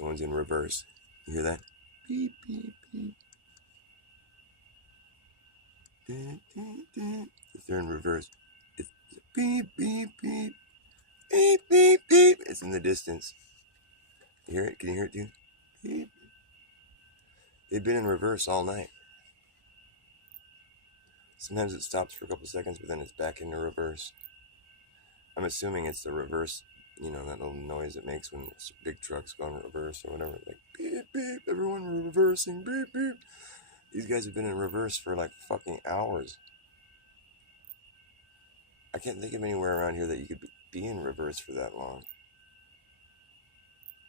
Someone's in reverse. You hear that? Beep, beep, beep. If they're in reverse, it's beep, beep, beep. Beep, beep, beep. It's in the distance. You hear it? Can you hear it too? Beep. They've been in reverse all night. Sometimes it stops for a couple seconds, but then it's back into reverse. I'm assuming it's the reverse, you know, that little noise it makes when big trucks go in reverse or whatever. Like, beep, beep, everyone reversing, beep, beep. These guys have been in reverse for like fucking hours. I can't think of anywhere around here that you could be in reverse for that long.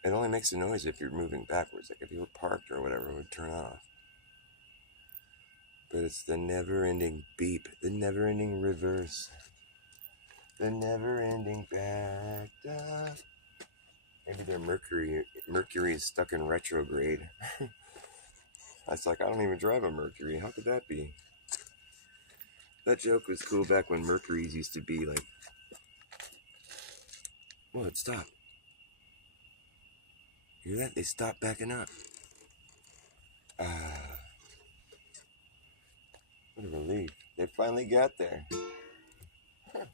It only makes a noise if you're moving backwards. Like if you were parked or whatever, it would turn off. But it's the never-ending beep, the never-ending reverse, the never-ending backed up. Maybe their Mercury is stuck in retrograde. It's like, I don't even drive a Mercury. How could that be? That joke was cool back when Mercuries used to be like... Whoa, it stopped. You hear that? They stopped backing up. What a relief. They finally got there. Huh.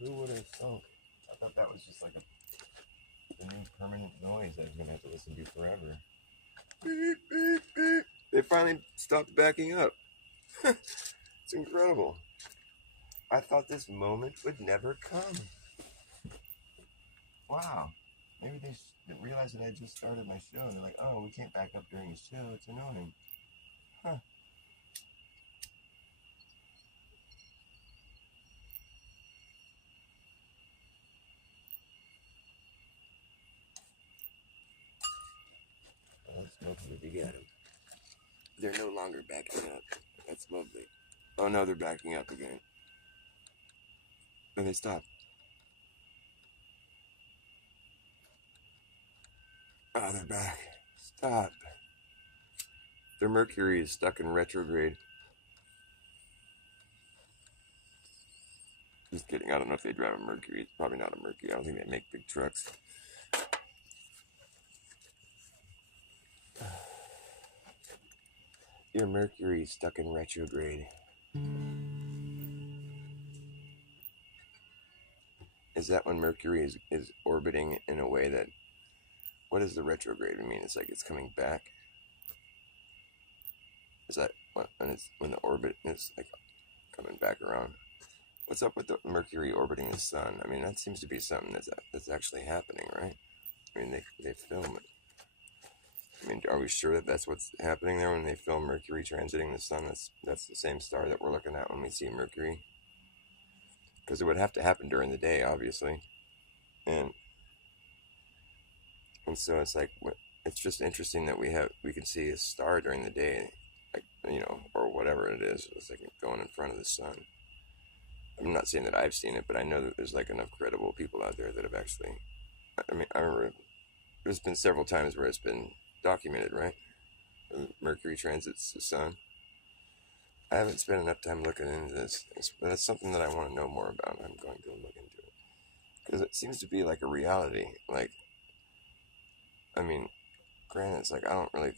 Who would have thought? I thought that was just like a new permanent noise I was going to have to listen to forever. Beep, beep, beep. They finally stopped backing up. It's incredible. I thought this moment would never come. Wow. Maybe they didn't realize that I just started my show. And they're like, oh, we can't back up during the show. It's annoying. Huh. Oh, that's lovely. You got them. They're no longer backing up. That's lovely. Oh, no, they're backing up again. And they stopped. Oh, they're back. Stop. Their Mercury is stuck in retrograde. Just kidding. I don't know if they drive a Mercury. It's probably not a Mercury. I don't think they make big trucks. Your Mercury is stuck in retrograde. Is that when Mercury is orbiting in a way that... What does the retrograde mean? It's like it's coming back? Is that when the orbit is like coming back around? What's up with the Mercury orbiting the sun? I mean, that seems to be something that's actually happening, right? I mean, they film it. I mean, are we sure that that's what's happening there when they film Mercury transiting the sun? That's the same star that we're looking at when we see Mercury. Because it would have to happen during the day, obviously. And so it's like, it's just interesting that we can see a star during the day, like, you know, or whatever it is. It's like going in front of the sun. I'm not saying that I've seen it, but I know that there's like enough credible people out there that have actually... I mean, I remember there's been several times where it's been documented, right? Mercury transits the sun. I haven't spent enough time looking into this, but it's something that I want to know more about. I'm going to look into it because it seems to be like a reality. Like, I mean, granted, it's like I don't really.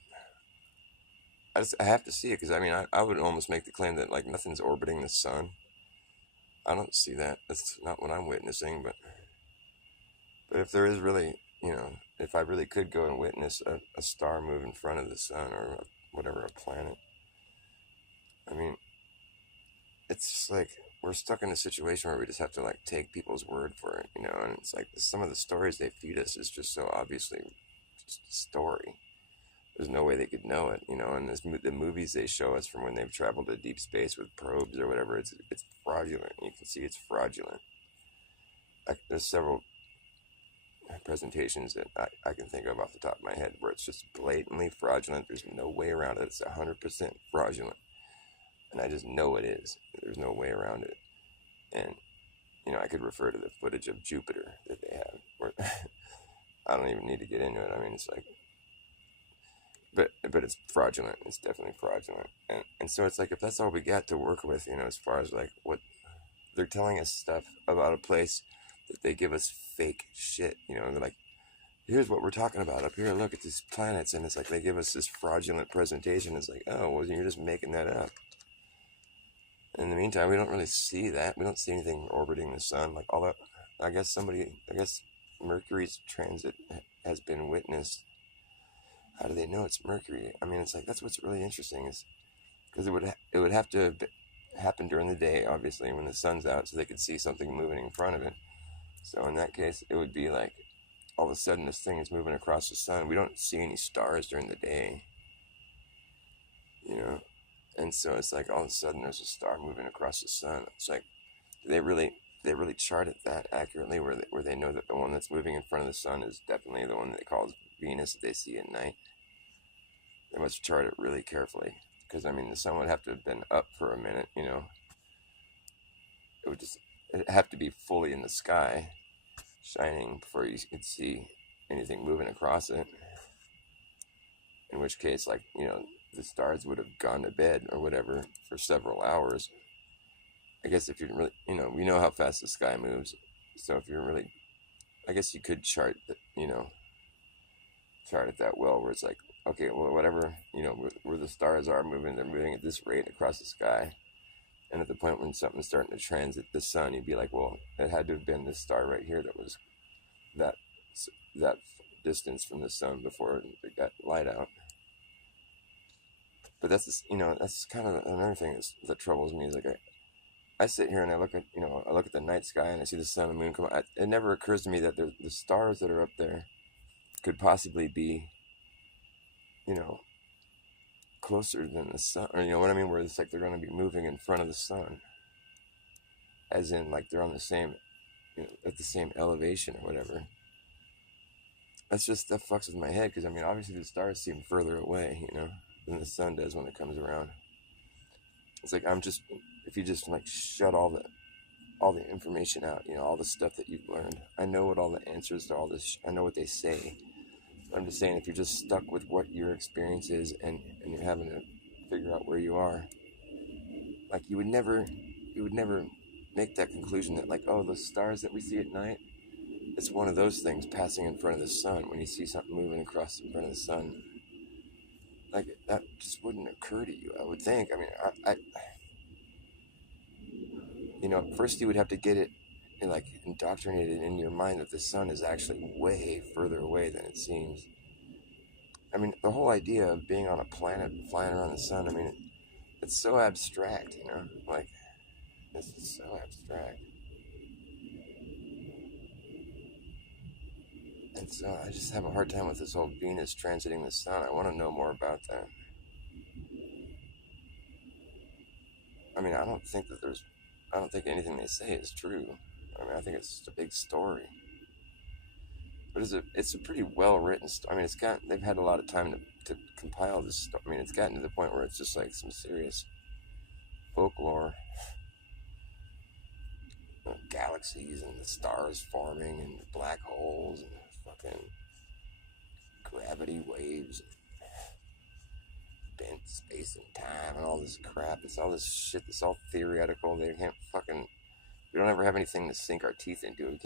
I have to see it because I mean, I would almost make the claim that like nothing's orbiting the sun. I don't see that. That's not what I'm witnessing, but if there is really, you know, if I really could go and witness a star move in front of the sun or whatever, a planet, I mean, it's just like we're stuck in a situation where we just have to like take people's word for it, you know, and it's like some of the stories they feed us is just so obviously just a story. There's no way they could know it, you know, and the movies they show us from when they've traveled to deep space with probes or whatever, it's fraudulent. You can see it's fraudulent. There's several presentations that I can think of off the top of my head where it's just blatantly fraudulent. There's no way around it. It's 100% fraudulent. And I just know it is. There's no way around it. And, you know, I could refer to the footage of Jupiter that they have. Where I don't even need to get into it. I mean, it's like... But it's fraudulent. It's definitely fraudulent. And so it's like, if that's all we got to work with, you know, as far as like what... They're telling us stuff about a place that they give us fake shit, you know, like here's what we're talking about up here. Look at these planets, and it's like they give us this fraudulent presentation. It's like, oh, well, you're just making that up. In the meantime, we don't really see that. We don't see anything orbiting the sun. Like all that, I guess Mercury's transit has been witnessed. How do they know it's Mercury? I mean, it's like, that's what's really interesting, is because it would have to happen during the day, obviously, when the sun's out, so they could see something moving in front of it. So in that case, it would be like all of a sudden this thing is moving across the sun. We don't see any stars during the day, you know, and so it's like all of a sudden there's a star moving across the sun. It's like they really chart it that accurately, where they know that the one that's moving in front of the sun is definitely the one that they call Venus that they see at night. They must chart it really carefully, because I mean the sun would have to have been up for a minute, you know. It'd have to be fully in the sky, shining, before you could see anything moving across it. In which case, like, you know, the stars would have gone to bed or whatever for several hours. I guess if you're really, you know, we know how fast the sky moves, so if you're really, I guess you could chart it that well, where it's like, okay, well, whatever, you know, where the stars are moving, they're moving at this rate across the sky. And at the point when something's starting to transit the sun, you'd be like, well, it had to have been this star right here that was that distance from the sun before it got light out. But that's just, you know, that's kind of another thing that troubles me, is like I sit here and I look at the night sky and I see the sun and moon come out. It never occurs to me that the stars that are up there could possibly be, you know, closer than the sun, or you know what I mean, where it's like they're going to be moving in front of the sun, as in like they're on the same, you know, at the same elevation or whatever. That's just, that fucks with my head, because I mean obviously the stars seem further away, you know, than the sun does when it comes around. It's like, if you just like shut all the information out, you know, all the stuff that you've learned. I know what all the answers to all this, I know what they say. I'm just saying, if you're just stuck with what your experience is, and you're having to figure out where you are, like you would never make that conclusion that like, oh, the stars that we see at night, it's one of those things passing in front of the sun. When you see something moving across in front of the sun, like that just wouldn't occur to you, I would think. I mean, I you know, first you would have to get it like indoctrinated in your mind that the sun is actually way further away than it seems. I mean, the whole idea of being on a planet flying around the sun, I mean, it's so abstract, you know, like, this is so abstract. And so I just have a hard time with this whole Venus transiting the sun. I want to know more about that. I mean, I don't think anything they say is true. I mean, I think it's just a big story. But it's a pretty well written story. I mean, they've had a lot of time to compile this story. I mean, it's gotten to the point where it's just like some serious folklore. Galaxies and the stars forming and black holes and fucking gravity waves, bent space and time and all this crap. It's all this shit that's all theoretical. We don't ever have anything to sink our teeth into.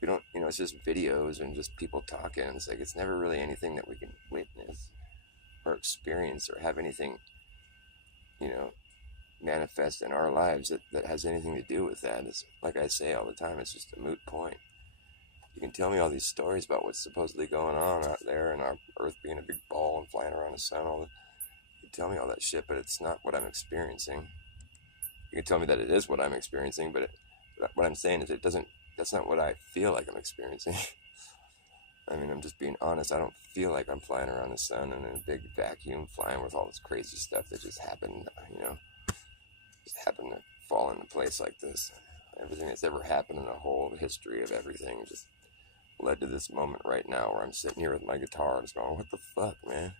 We don't, you know, it's just videos and just people talking. It's like, it's never really anything that we can witness or experience or have anything, you know, manifest in our lives that has anything to do with that. It's like I say all the time, it's just a moot point. You can tell me all these stories about what's supposedly going on out there and our Earth being a big ball and flying around the sun. You can tell me all that shit, but it's not what I'm experiencing. You can tell me that it is what I'm experiencing, but what I'm saying is that's not what I feel like I'm experiencing. I mean, I'm just being honest. I don't feel like I'm flying around the sun in a big vacuum, flying with all this crazy stuff that just happened, you know, just happened to fall into place like this. Everything that's ever happened in the whole history of everything just led to this moment right now where I'm sitting here with my guitar and just going, what the fuck, man?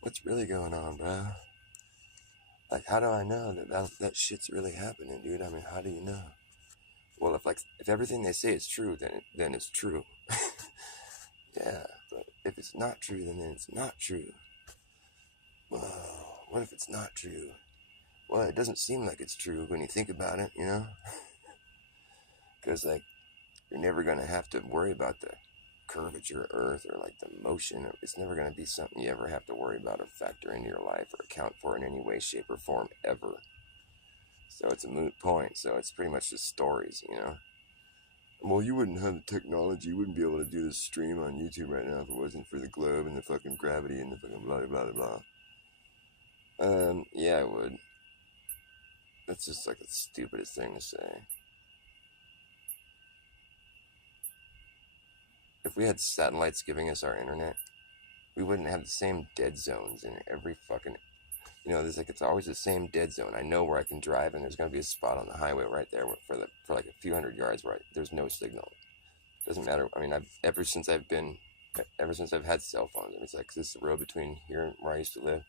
What's really going on, bro? Like, how do I know that shit's really happening, dude? I mean, how do you know? Well, if everything they say is true, then it's true. Yeah, but if it's not true, then it's not true. Well, what if it's not true? Well, it doesn't seem like it's true when you think about it, you know? Because, like, you're never going to have to worry about the curvature of Earth or like the motion. It's never going to be something you ever have to worry about or factor into your life or account for in any way, shape, or form ever. So it's a moot point. So it's pretty much just stories, you know. Well, you wouldn't have the technology. You wouldn't be able to do this stream on YouTube right now if it wasn't for the globe and the fucking gravity and the fucking blah blah blah blah. Yeah, I would. That's just like the stupidest thing to say. If we had satellites giving us our internet, we wouldn't have the same dead zones in every fucking, you know, there's like, it's always the same dead zone. I know where I can drive, and there's going to be a spot on the highway right there for like a few hundred yards where there's no signal. Doesn't matter. I mean, ever since I've had cell phones, it's like, this is the road between here and where I used to live.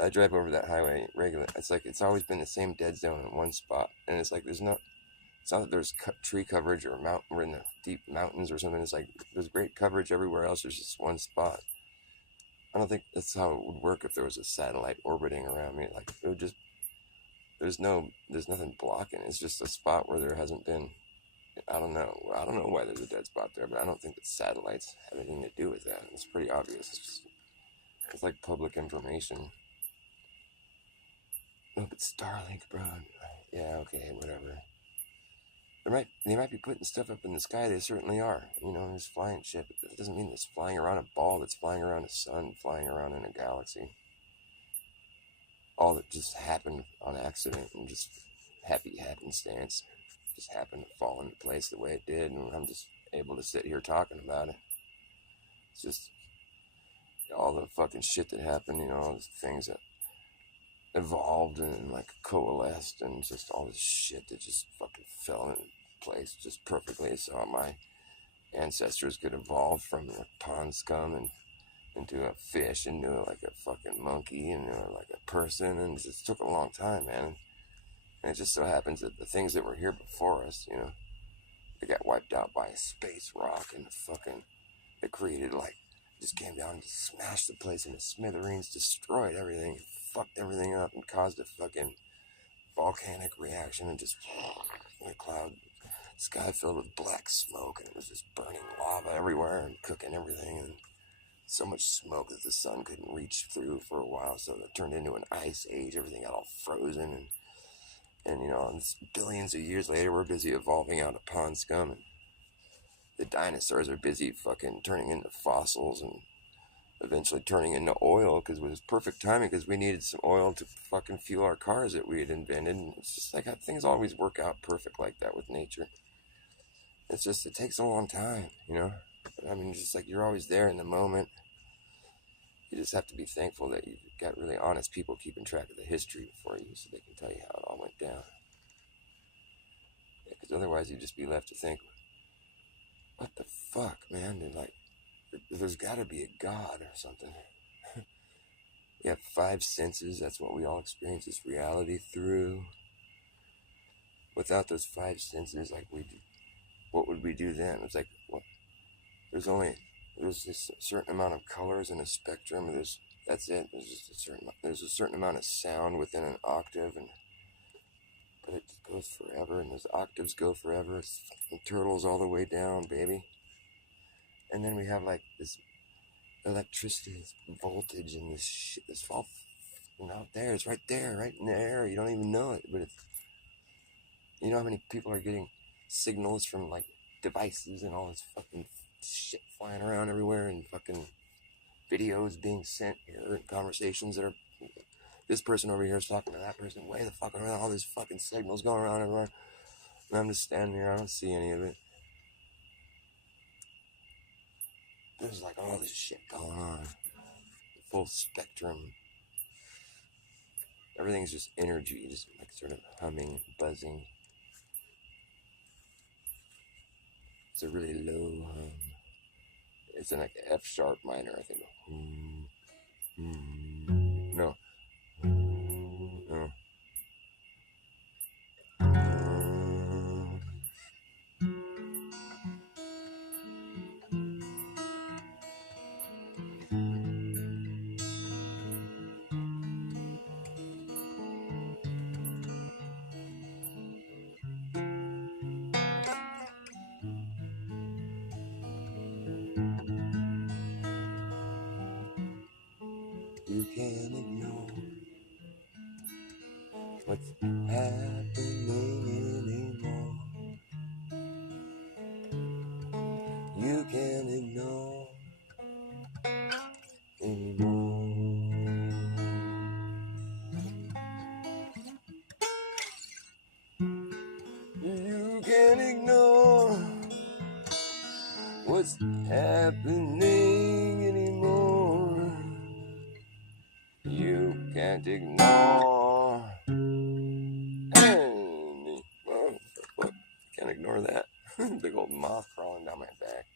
I drive over that highway regularly. It's like, it's always been the same dead zone in one spot. And it's like, it's not that there's tree coverage or we're in the deep mountains or something. It's like, there's great coverage everywhere else. There's just one spot. I don't think that's how it would work if there was a satellite orbiting around me. Like, it would just, there's nothing blocking. It's just a spot where there hasn't been, I don't know why there's a dead spot there, but I don't think that satellites have anything to do with that. It's pretty obvious. It's like public information. Oh, but Starlink, bro. Yeah, okay, whatever. They might be putting stuff up in the sky. They certainly are. You know, there's flying shit. But that doesn't mean it's flying around a ball that's flying around a sun, flying around in a galaxy. All that just happened on accident and just happy happenstance. Just happened to fall into place the way it did, and I'm just able to sit here talking about it. It's just all the fucking shit that happened, you know, all the things that evolved and like coalesced, and just all this shit that just fucking fell into place just perfectly. So my ancestors could evolve from a pond scum and into a fish, into like a fucking monkey, and like a person, and it just took a long time, man. And it just so happens that the things that were here before us, you know, they got wiped out by a space rock, and it created, like, just came down and smashed the place into smithereens, destroyed everything, fucked everything up, and caused a fucking volcanic reaction, and just a cloud sky filled with black smoke, and it was just burning lava everywhere and cooking everything, and so much smoke that the sun couldn't reach through for a while, so it turned into an ice age. Everything got all frozen, and you know, billions of years later, we're busy evolving out of pond scum, and the dinosaurs are busy fucking turning into fossils and eventually turning into oil, because it was perfect timing, because we needed some oil to fucking fuel our cars that we had invented. And it's just like how things always work out perfect like that with nature. It's just, it takes a long time, you know. I mean, just like, you're always there in the moment. You just have to be thankful that you've got really honest people keeping track of the history for you, so they can tell you how it all went down. Yeah, because otherwise you'd just be left to think, what the fuck, man? And like, there's got to be a God or something. We have 5 senses. That's what we all experience this reality through. Without those 5 senses, like, what would we do then? It's like, what? There's this certain amount of colors in a spectrum. That's it. There's a certain amount of sound within an octave, but it goes forever, and those octaves go forever. It's fucking turtles all the way down, baby. And then we have like this electricity, this voltage, and this shit that's all out there. It's right there, right in the air. You don't even know it, but you know how many people are getting signals from like devices and all this fucking shit flying around everywhere, and fucking videos being sent here, and conversations that are, this person over here is talking to that person way the fuck around, all these fucking signals going around everywhere, and I'm just standing here, I don't see any of it. There's like all this shit going on, full spectrum. Everything's just energy, just like sort of humming, buzzing. It's a really low hum. It's in like F sharp minor, I think. No. No. You can't ignore what's happening anymore. You can't ignore anymore. You can't ignore what's happening anymore. You can't ignore any. Oh, look, can't ignore that. Big old moth crawling down my back.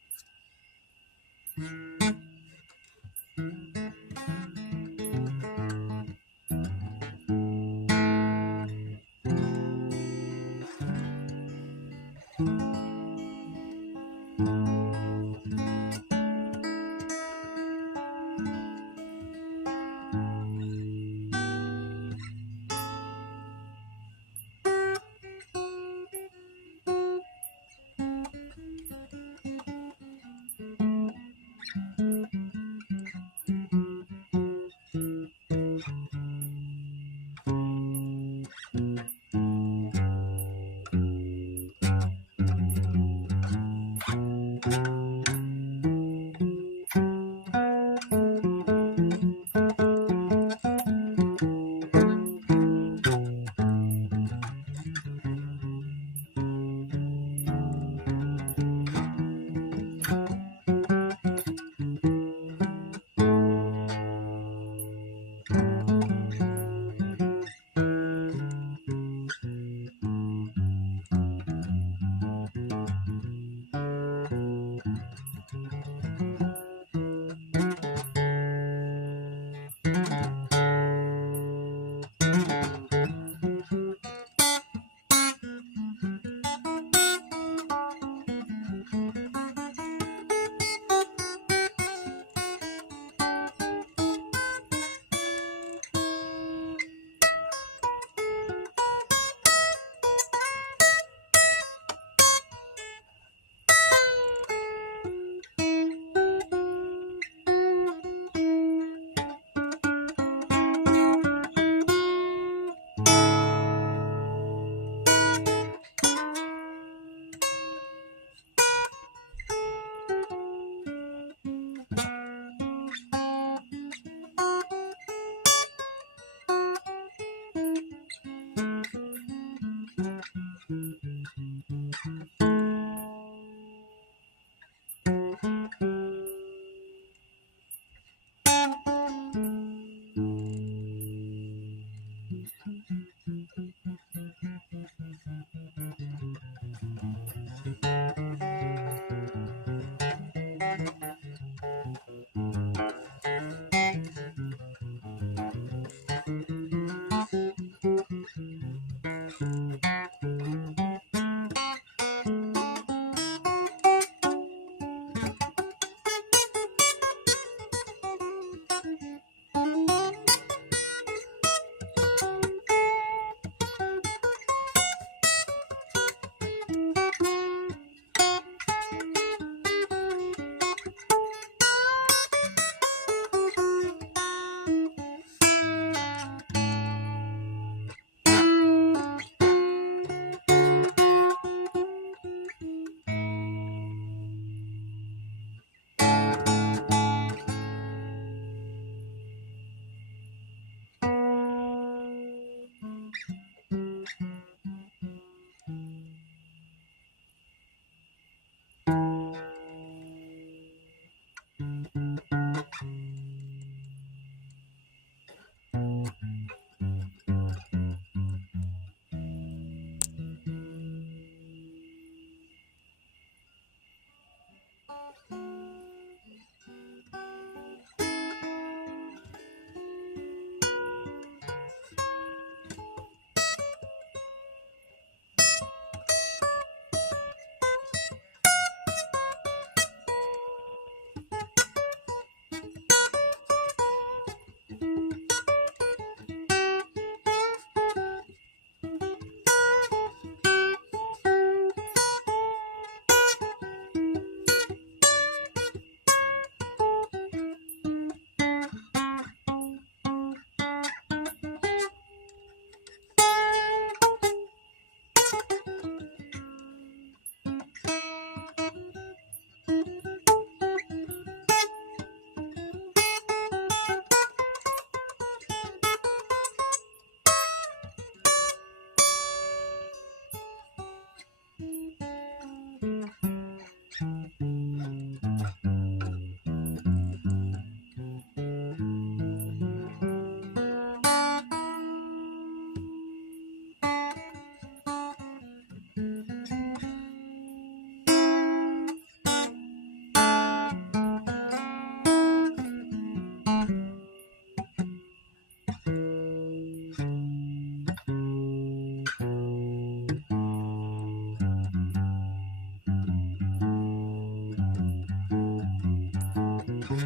Dark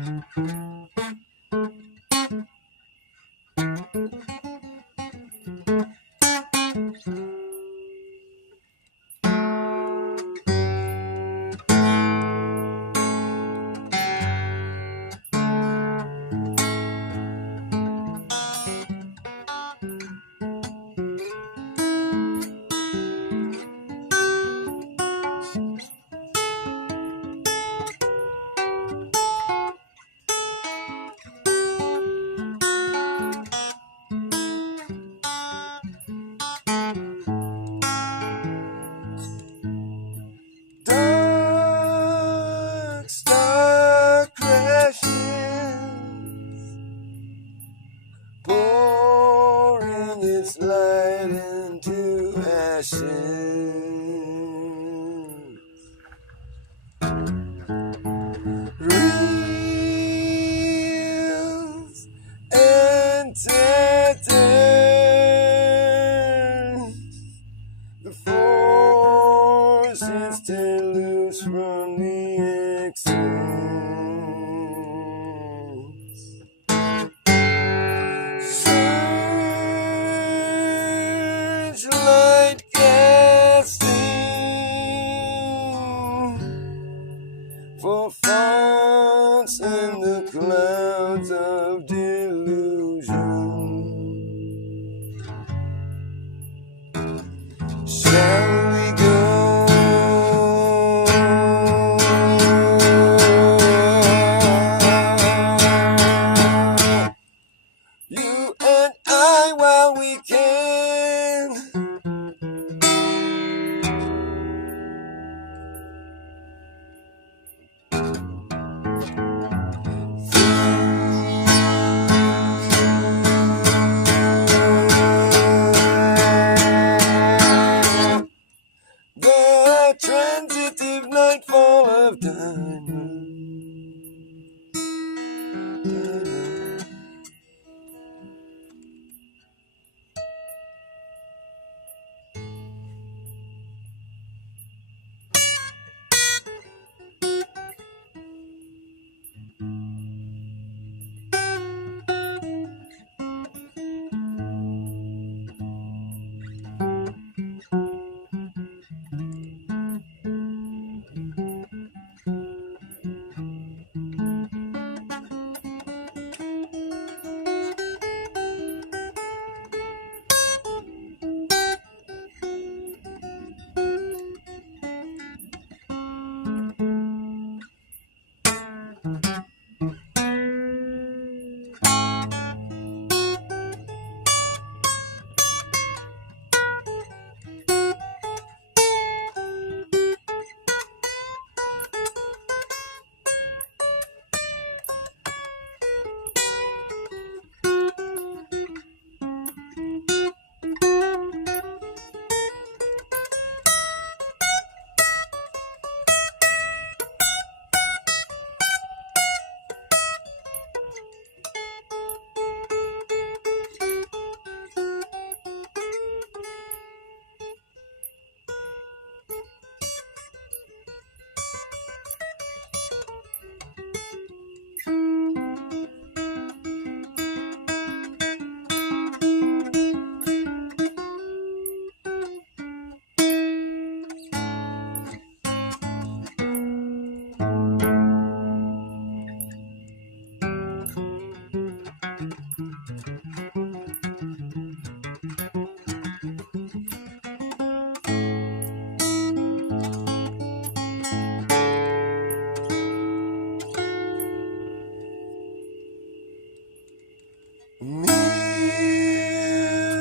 star crashes, pouring its light into ashes. Reels and tatters, the forces tear loose from the excess. Searchlight casting for fonts in the clouds of delusion. Shall we go? You and I while we can. The transitive nightfall of diamond.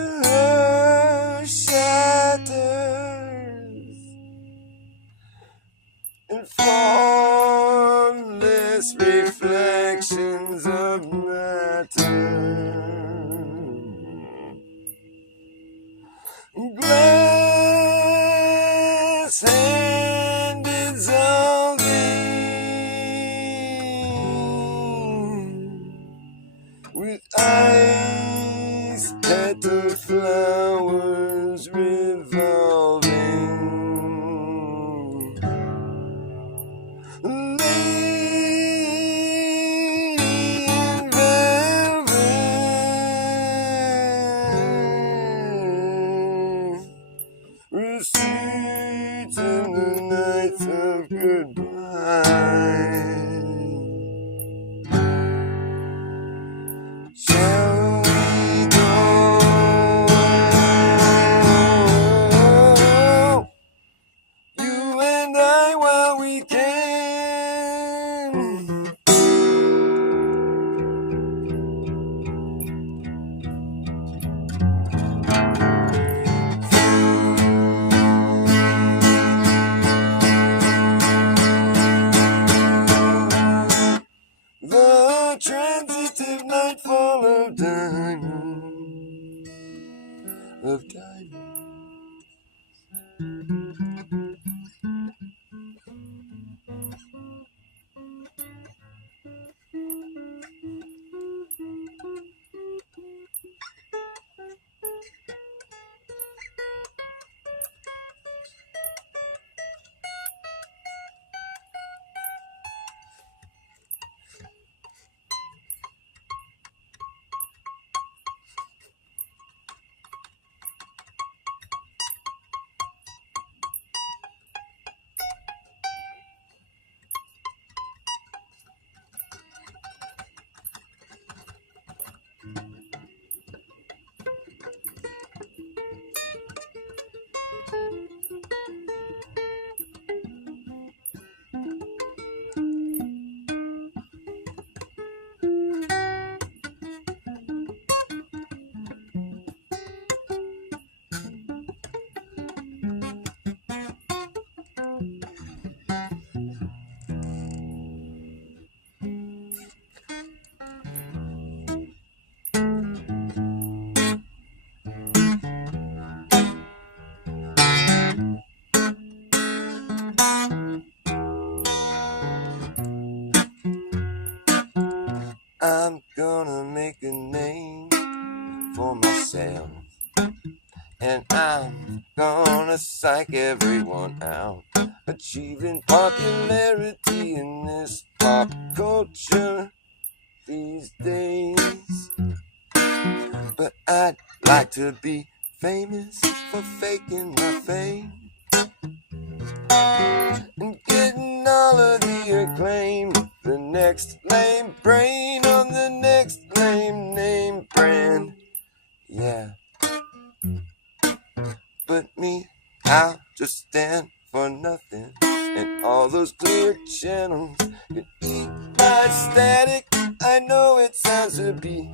Mirror shatters in formless reflections of matter. Glass hand dissolving with ice petal flowers revolving. transitive nightfall of diamonds, of diamonds. I'm gonna make a name for myself, and I'm gonna psych everyone out, achieving popularity in this pop culture these days. But I'd like to be famous for faking my fame and getting all of the acclaim. The next lame brain on the next lame name brand. Yeah. But me, I'll just stand for nothing. And all those clear channels can eat my static. I know it sounds to be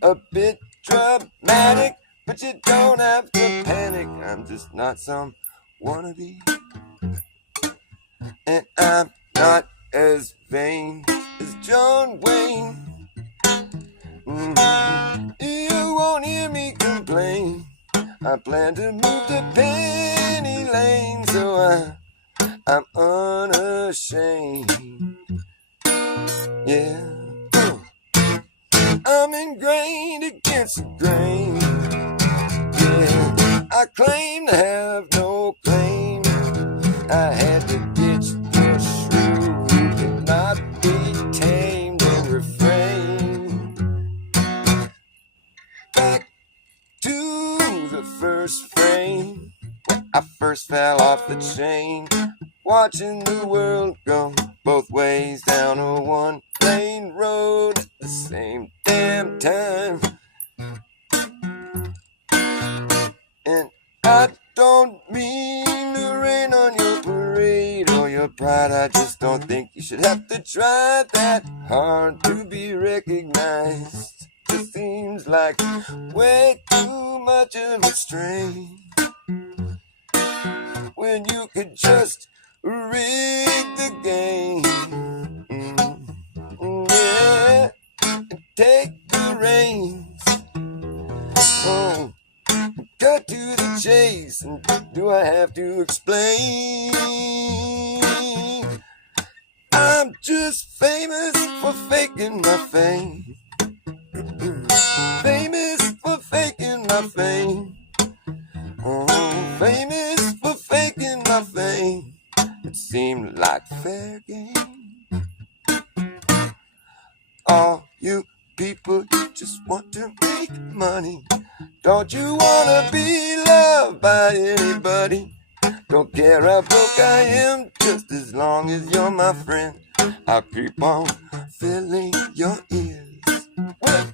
a bit dramatic, but you don't have to panic. I'm just not some wannabe, and I'm not as vain as John Wayne. You won't hear me complain. I plan to move to Penny Lane, so I'm unashamed. Yeah, I'm ingrained against the grain. Yeah, I claim to have no claim. I had to ditch the shrew who could not be tamed and refrain. Back to the first frame, I first fell off the chain, watching the world go both ways down a one-lane road at the same damn time. And I don't mean to rain on your parade or your pride. I just don't think you should have to try that hard to be recognized. It seems like way too much of a strain when you could just rig the game. Yeah, and take the reins. Oh, cut to the chase, and do I have to explain? I'm just famous for faking my fame. Famous for faking my fame. Oh, famous for faking my fame. It seemed like fair game. All you people, you just want to make money. Don't you wanna be loved by anybody? Don't care how broke I am, just as long as you're my friend. I'll keep on filling your ears with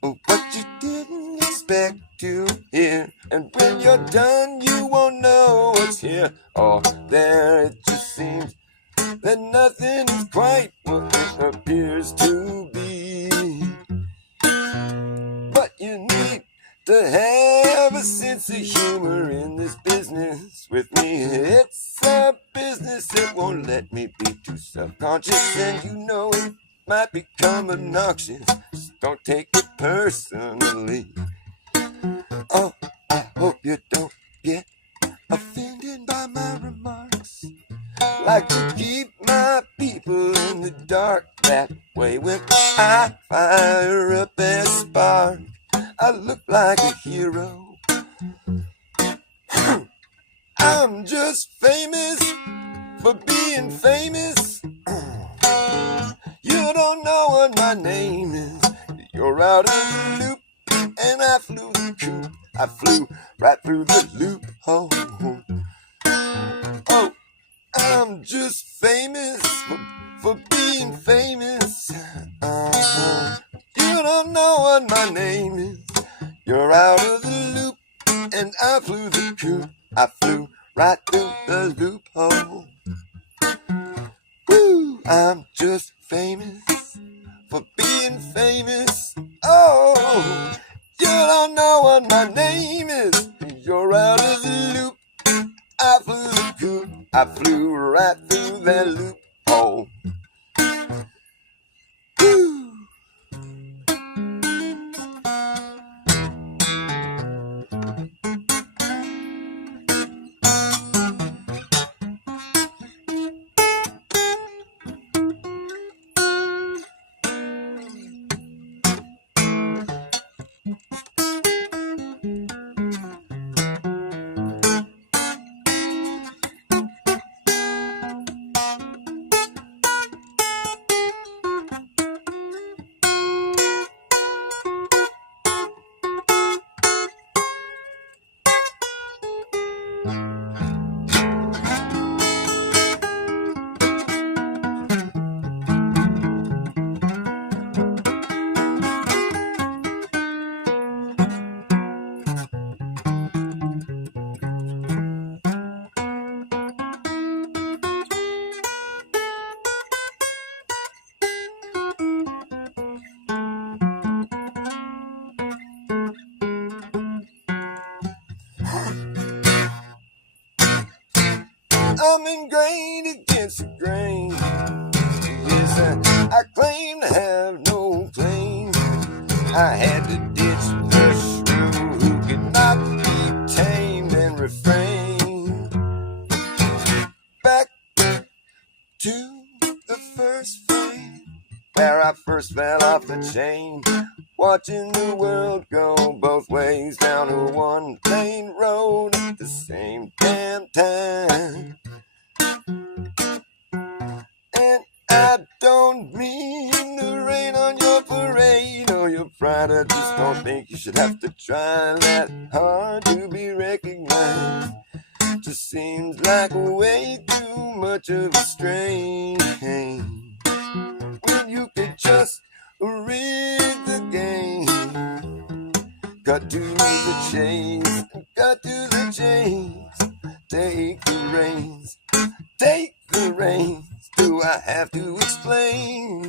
what you didn't expect to hear. And when you're done, you won't know what's here or there. It just seems that nothing is quite what it appears to be. But you need to have a sense of humor in this business with me. It's a business that won't let me be too self-conscious. self-conscious and you know it might become obnoxious. Just don't take it personally. Oh, I hope you don't get offended by my remarks. Like to keep my people in the dark that way. When I fire up a spark, I look like a hero. I'm just famous for being famous. You don't know what my name is. You're out of the loop, and I flew the coop. I flew right through the loophole. Oh, I'm just famous for being famous. You don't know what my name is. You're out of the loop, and I flew the coop. I flew right through the loophole. Woo! I'm just famous for being famous. Oh, you don't know what my name is. You're out of the loop. I flew the coop. I flew right through that loophole. Woo! I'm ingrained against the grain. Yes, I claim to have no claim. I had to ditch the shrew who could not be tamed and refrain. Back to the first frame where I first fell off the chain, watching the world go both ways down a one-lane road at the same damn time. And I don't mean to rain on your parade or your pride. I just don't think you should have to try that hard to be recognized. Just seems like way too much of a strain when you could just rig the game. Cut to the chase, cut to the chase. Take the reins, take the reins. Do I have to explain?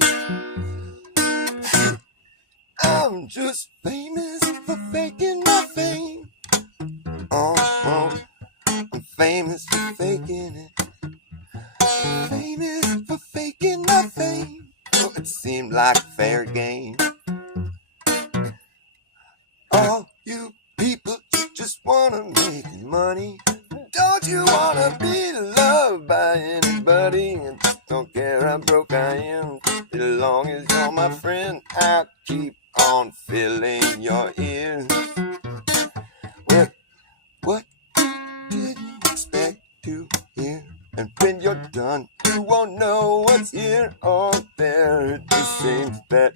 I'm just famous for faking my fame. Oh, I'm famous for faking it. Famous for faking my fame. Oh, it seemed like fair game. All you people just wanna make money. Don't you wanna be loved by anybody? And just don't care how broke I am. As long as you're my friend, I'll keep on filling your ears with what you didn't expect to hear. And when you're done, you won't know what's here or there. It just seems that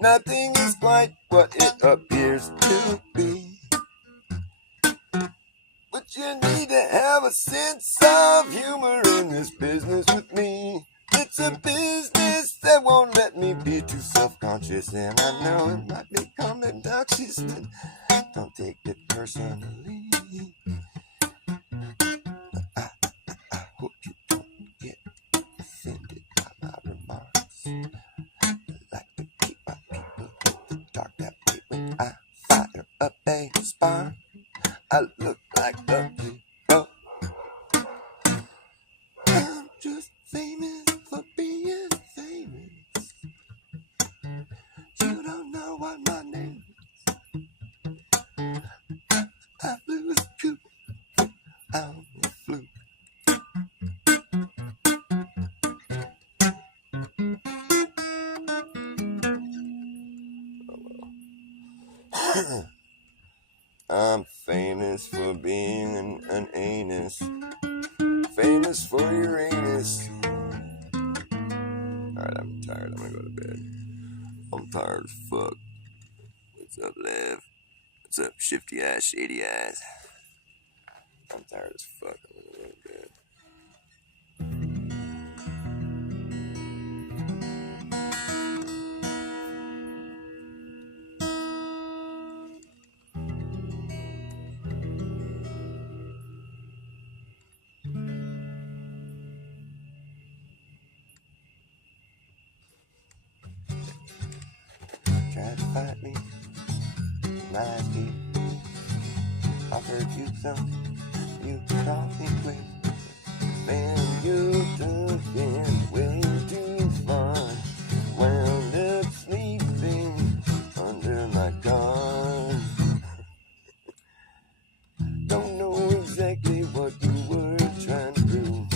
nothing is quite what it appears to be. But you need to have a sense of humor in this business with me. It's a business that won't let me be too self-conscious. And I know it might become obnoxious, but don't take it personally. I hope you don't get offended by my remarks. I like to keep my people in the dark that way. When I fire up a spark, I look like a hero. I'm just famous for being I'm famous for being an anus. Famous for Uranus. Alright, I'm tired. I'm gonna go to bed. I'm tired as fuck. What's up, Lev? What's up, shifty ass, shady ass? I'm tired as fuck. I'm gonna go to bed. Tried to fight me, lied to you. Offered you something, you thought it was. Man, you took it way too far. Wound up sleeping under my car. Don't know exactly what you were trying to prove,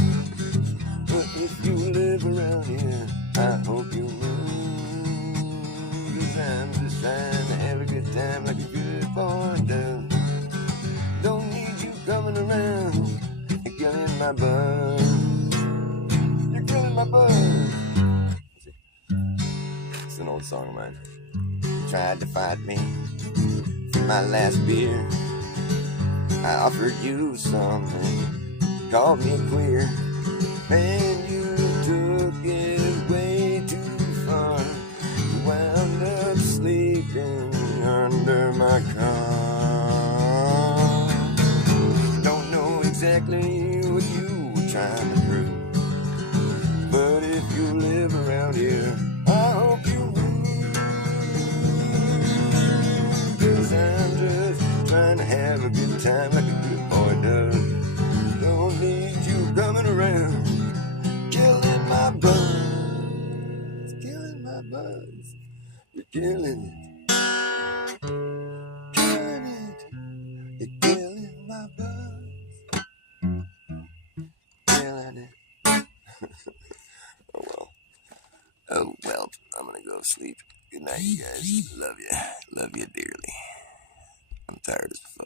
but if you live around here, I hope you move. 'Cause I'm just trying to have a good time like a good boy does. Don't need you coming around. You're killing my buzz. You're killing my buzz. It's an old song of mine. Tried to fight me for my last beer. I offered you something, called me queer, and you took it way too far. You wound up sleeping under my car. Don't know exactly what you were trying to prove, but if you live around here, I hope you move. 'Cause I'm just trying to have a good time like a good boy does. Don't need you coming around, killing my buzz. Killing my buzz. You're killing it. Killing it. You're killing my buzz. Killing it. Oh well. Oh well. I'm gonna go sleep. Good night, you guys. Love you. Love you dearly. I'm tired as fuck.